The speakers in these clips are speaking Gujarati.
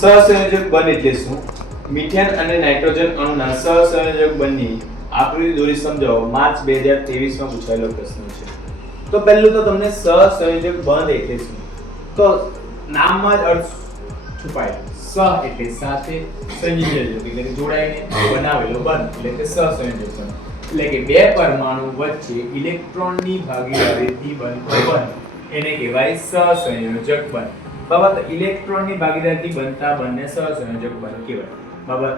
સહસંયોજક બંધ એટલે શું? મિથેન અને નાઇટ્રોજન અણુના સહસંયોજક બંધની આકૃતિ દોરી સમજાવો. માર્ચ 2023 માં પૂછાયેલો પ્રશ્ન છે. તો પહેલું તો તમને સહસંયોજક બંધ એટલે શું? તો નામમાં જ અર્થ છુપાયેલો. સહ એટલે સાથે, સંયોજક એટલે કે જોડાઈને બનાવેલો બંધ એટલે કે સહસંયોજક બંધ. એટલે કે બે પરમાણુ વચ્ચે ઇલેક્ટ્રોનની ભાગીદારીથી બનતો બંધ એને કહેવાય સહસંયોજક બંધ. બરાબર. તો ઇલેક્ટ્રોનની ભાગીદારીથી બનતા બંધને સહસંયોજક બંધ કહેવાય. બરાબર.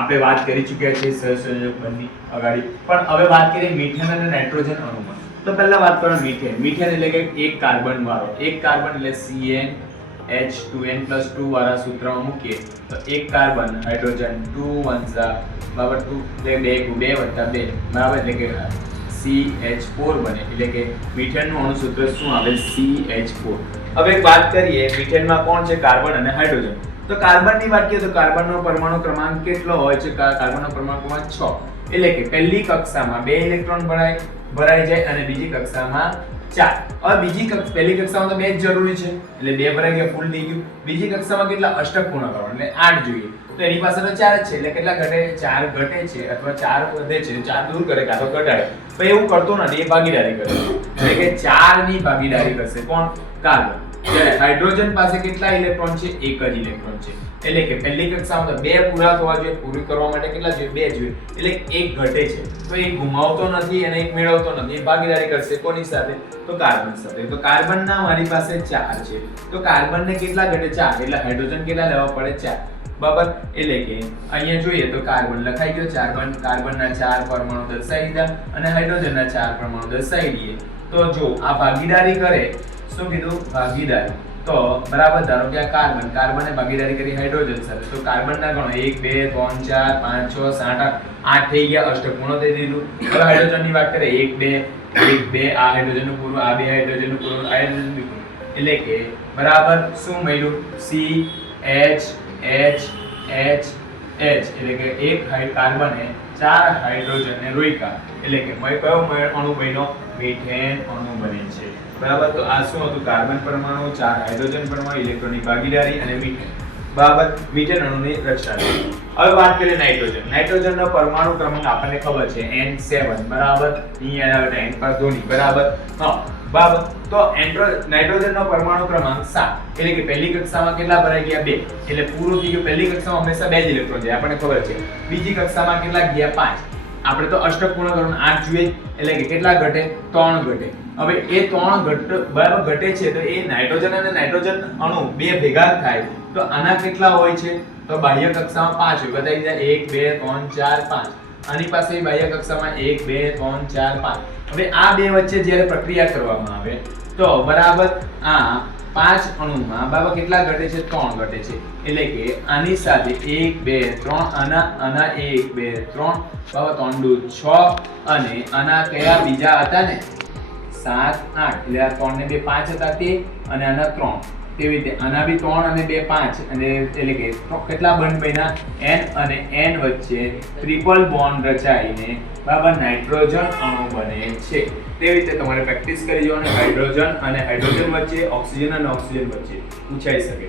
આપણે વાત કરી ચૂક્યા છીએ સહસંયોજક બંધની અગાડી. પણ હવે વાત કરીએ મિથેન અને નાઇટ્રોજન અણુમાં. તો પહેલા વાત કરો મિથેન. મિથેન એટલે કે એક કાર્બન વાળો. એક કાર્બન એટલે CnH2n+2 વાળા સૂત્રમાં મૂકીએ તો એક કાર્બન હાઇડ્રોજન 2 1 બરાબર 2 એટલે 2 2 બરાબર એટલે કે CH4 બને. એટલે કે મિથેનનું અણુ સૂત્ર શું આવે? CH4. હવે એક વાત કરીએ મિથેનમાં કોણ છે? કાર્બન અને હાઇડ્રોજન. તો કાર્બનની વાત કરીએ તો કાર્બનનો પરમાણુ ક્રમાંક કેટલો હોય છે? કાર્બનનો પરમાણુ ક્રમાંક 6. એટલે કે પહેલી કક્ષામાં 2 ઇલેક્ટ્રોન ભરાઈ જાય અને બીજી કક્ષામાં 4. હવે પહેલી કક્ષામાં તો 2 જ જરૂરી છે એટલે 2 ભરાઈ ગયા, ફૂલ થઈ ગયું. બીજી કક્ષામાં કેટલા? અષ્ટક પૂર્ણ કરવાનો એટલે 8 જોઈએ. તો એની પાસે તો 4 જ છે એટલે કેટલા ઘટે? 4 ઘટે છે અથવા 4 વધે છે. 4 દૂર કરે કાં તો ઘટાડે. પણ એવું કરતો નથી, એ ભાગીદારી કરે એટલે કે 4 ની ભાગીદારી કરશે કોણ? કાર્બન. જ્યારે હાઇડ્રોજન પાસે કેટલા ઇલેક્ટ્રોન છે? એક જ ઇલેક્ટ્રોન છે. એટલે કે પહેલી કક્ષામાં તો 2 પૂરા થવા જોઈએ. પૂરી કરવા માટે કેટલા જોઈએ? 2 જોઈએ. એટલે એક ઘટે છે. તો એ ગુમાવતો નથી અને એક મેળવતો નથી. એ ભાગીદારી કરશે કોની સાથે? તો કાર્બન સાથે. તો કાર્બનના મારી પાસે 4 છે. તો કાર્બનને કેટલા ઘટે? 4. એટલે હાઇડ્રોજન કેટલા લેવા પડે? 4. બરાબર. એટલે કે અહીંયા જોઈએ તો કાર્બન લખાઈ ગયો. કાર્બનના 4 પરમાણુ દર્શાવી દીધા અને હાઇડ્રોજનના 4 પરમાણુ દર્શાવી દઈએ. તો જો આ ભાગીદારી કરે, શું કીધું? ભાગીદારી. તો બરાબર ધારો કે આ કાર્બને ભાગીદારી કરી હાઇડ્રોજન સાથે. તો કાર્બનના ગણો 1 2 3 4 5 6 7 8 થઈ ગયા. અષ્ટક પૂર્ણ થઈ દીધું. હવે હાઇડ્રોજનની વાત કરીએ 1 2 આ હાઇડ્રોજનનું પૂરું, આ બે હાઇડ્રોજનનું પૂરું, આ હાઇડ્રોજનનું પૂરું. એટલે કે બરાબર શું મળ્યું? CH એટલે કે એક કાર્બને 4 હાઇડ્રોજનને રોક્યા. એટલે કે કયો અણુ બન્યો? મિથેન અણુ બને છે. બરાબર. તો આ શું હતું? કાર્બન પરમાણુ, 4 હાઇડ્રોજન પરમાણુ, ઇલેક્ટ્રોનની ભાગીદારી અને મિથેન. બરાબર. મિથેન અણુની રચના. હવે વાત કરીએ નાઇટ્રોજન. નાઇટ્રોજનનો પરમાણુ ક્રમાંક આપણને ખબર છે N7. બરાબર. અહીંયા આવે N પર ધોની. બરાબર. હા. બરાબર. તો નાઇટ્રોજનનો પરમાણુ ક્રમાંક 7. એટલે કે પહેલી કક્ષામાં કેટલા ભરાઈ ગયા? 2. એટલે પૂરું થઈ ગયું. પહેલી કક્ષામાં હંમેશા 2 જ ઇલેક્ટ્રોન જાય, આપણને ખબર છે. બીજી કક્ષામાં કેટલા ગયા? 5. આપણે તો અષ્ટક પૂર્ણ કરવાનું 8 જોઈએ. એટલે કે કેટલા ઘટે? 3 ઘટે. હવે એ 3 બરાબર ઘટે છે તો એ નાઇટ્રોજન અને નાઇટ્રોજન અણુ બે ભેગા થાય તો આના કેટલા હોય છે? તો બાહ્ય કક્ષામાં 5 હોય. બતાવી દીધા 1 2 3 4 5. આની પાસે બાહ્ય કક્ષામાં 1 2 3 4 5. હવે આ બે વચ્ચે જ્યારે પ્રક્રિયા કરવામાં આવે તો બરાબર આ 5 અણુમાં બરાબર કેટલા ઘટે છે? 3 ઘટે છે. એટલે કે આની સાથે 1 2 3 આના 1 2 3 બરાબર 3 2 6 અને આના કયા બીજા હતા ને? 7 8. એટલે આ 3 ને 2 5 હતા તે અને આના 3. તેવી રીતે આના બી 3 અને 2 5 અને એટલે કે કેટલા બંધ બન્યા? N અને N વચ્ચે ટ્રિપલ બોન્ડ રચાઈને બરાબર નાઇટ્રોજન અણુ બને છે. તેવી રીતે તમારે પ્રેક્ટિસ કરી જોવાની. હાઇડ્રોજન અને હાઇડ્રોજન વચ્ચે, ઓક્સિજન અને ઓક્સિજન વચ્ચે પૂછાઈ શકે.